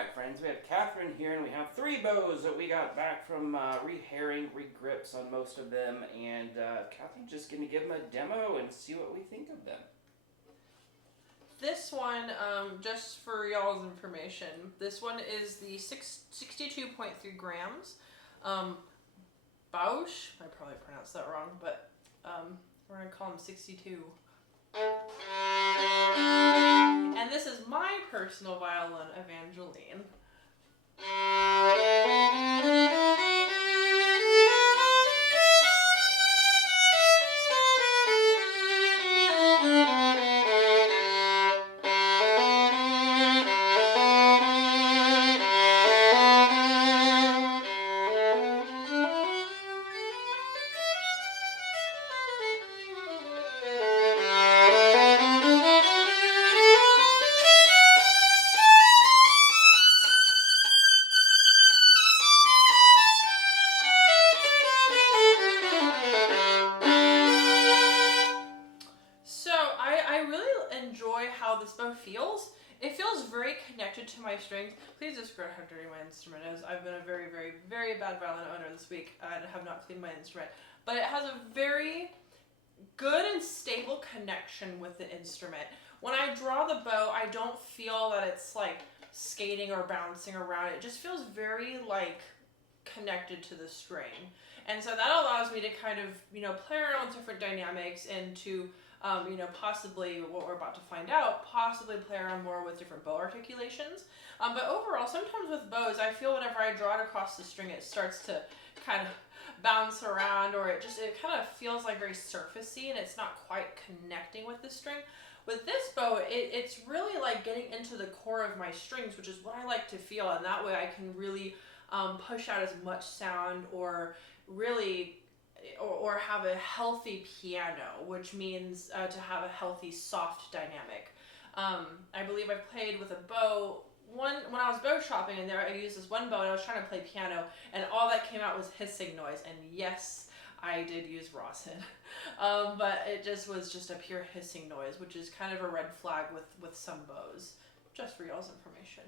Alright friends, we have Catherine here and we have 3 bows that we got back from re-hairing, re-grips on most of them, and Catherine's just going to give them a demo and see what we think of them. This one, just for y'all's information, this one is the 62.3 grams. Bausch, I probably pronounced that wrong, but we're going to call him 62. And this is my personal violin, Evangeline. This bow feels. It feels very connected to my strings. Please describe how dirty my instrument is. I've been a very, very, very bad violin owner this week and have not cleaned my instrument. But it has a very good and stable connection with the instrument. When I draw the bow, I don't feel that it's like skating or bouncing around. It just feels very like connected to the string. And so that allows me to kind of, play around with different dynamics and to possibly what we're about to find out, possibly play around more with different bow articulations. But overall, sometimes with bows, I feel whenever I draw it across the string, it starts to kind of bounce around, or it kind of feels like very surfacey and it's not quite connecting with the string. With this bow, it's really like getting into the core of my strings, which is what I like to feel, and that way I can really push out as much sound or really or have a healthy piano, which means to have a healthy soft dynamic. I believe I played with a bow when I was bow shopping, and there I used this one bow and I was trying to play piano, and all that came out was hissing noise. And yes, I did use rosin, but it was just a pure hissing noise, which is kind of a red flag with some bows. Just for y'all's information.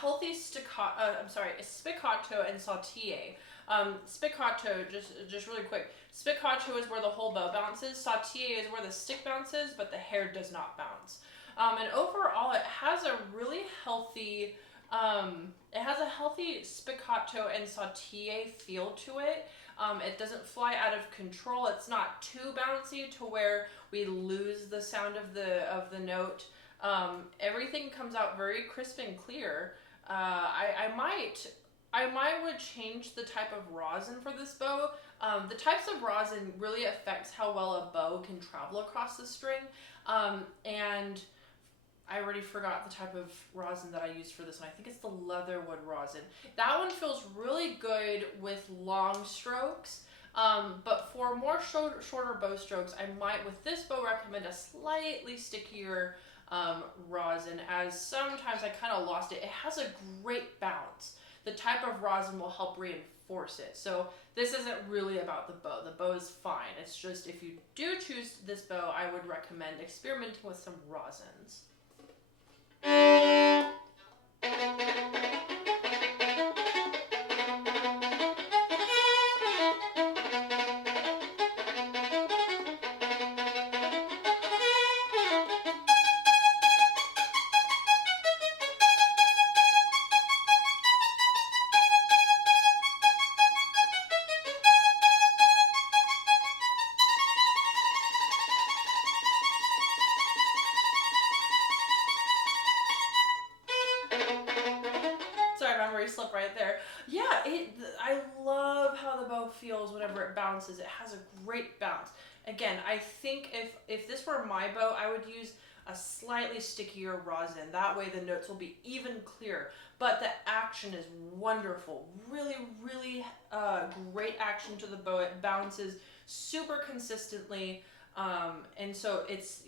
Healthy spiccato and saute. Spiccato, just really quick. Spiccato is where the whole bow bounces. Saute is where the stick bounces, but the hair does not bounce. And overall, it has a really healthy. It has a healthy spiccato and saute feel to it. It doesn't fly out of control. It's not too bouncy to where we lose the sound of the note. Everything comes out very crisp and clear. I might would change the type of rosin for this bow. The types of rosin really affects how well a bow can travel across the string. And I already forgot the type of rosin that I used for this one. I think it's the leatherwood rosin. That one feels really good with long strokes. But for more shorter bow strokes, I might, with this bow, recommend a slightly stickier rosin, as sometimes I kind of lost it. It has a great bounce. The type of rosin will help reinforce it. So this isn't really about the bow. The bow is fine. It's just if you do choose this bow, I would recommend experimenting with some rosins. there. Yeah, I love how the bow feels whenever it bounces. It has a great bounce. Again, I think if this were my bow, I would use a slightly stickier rosin. That way the notes will be even clearer. But the action is wonderful. Really, really great action to the bow. It bounces super consistently. And so it's,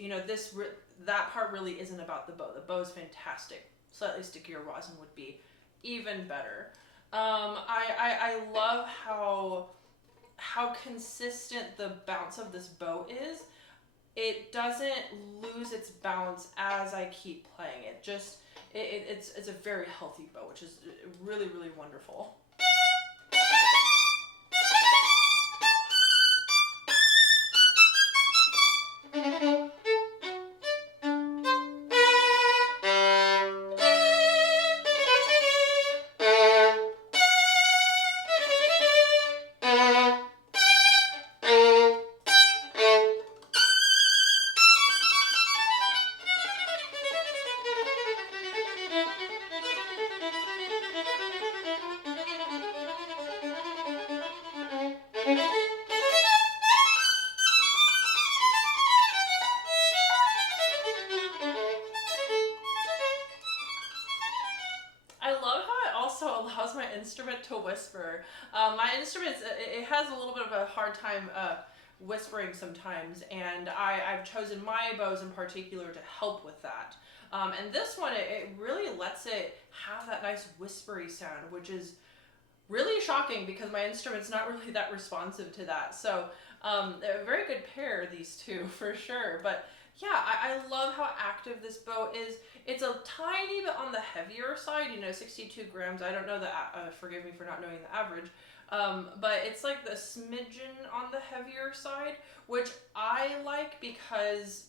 that part really isn't about the bow. The bow is fantastic. Slightly stickier rosin would be even better. I love how consistent the bounce of this bow is. It doesn't lose its balance as I keep playing it. It's a very healthy bow, which is really, really wonderful. I love how it also allows my instrument to whisper. My instrument, it has a little bit of a hard time whispering sometimes, and I've chosen my bows in particular to help with that. And this one, it really lets it have that nice whispery sound, which is really shocking because my instrument's not really that responsive to that. So a very good pair, these two, for sure. But yeah, I love how active this bow is. It's a tiny bit on the heavier side, 62 grams. I don't know forgive me for not knowing the average. But it's like the smidgen on the heavier side, which I like because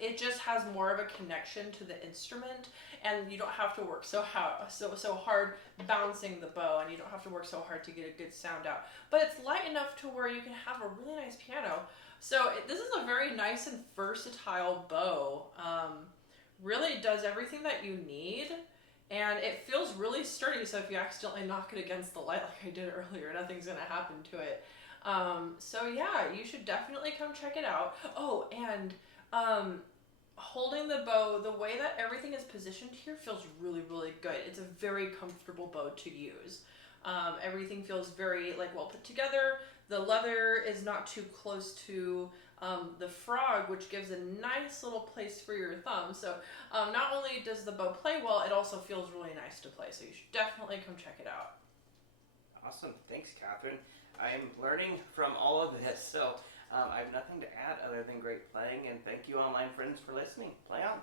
it just has more of a connection to the instrument, and you don't have to work so hard bouncing the bow, and you don't have to work so hard to get a good sound out. But it's light enough to where you can have a really nice piano. So this is a very nice and versatile bow. Really does everything that you need, and it feels really sturdy, so if you accidentally knock it against the light like I did earlier, nothing's gonna happen to it. So yeah, you should definitely come check it out. Oh, and holding the bow, the way that everything is positioned here feels really, really good. It's a very comfortable bow to use. Everything feels very well put together. The leather is not too close to the frog, which gives a nice little place for your thumb. So not only does the bow play well, it also feels really nice to play. So you should definitely come check it out. Awesome. Thanks, Catherine. I'm learning from all of this, so I have nothing to add other than great playing, and thank you, online friends, for listening. Play on.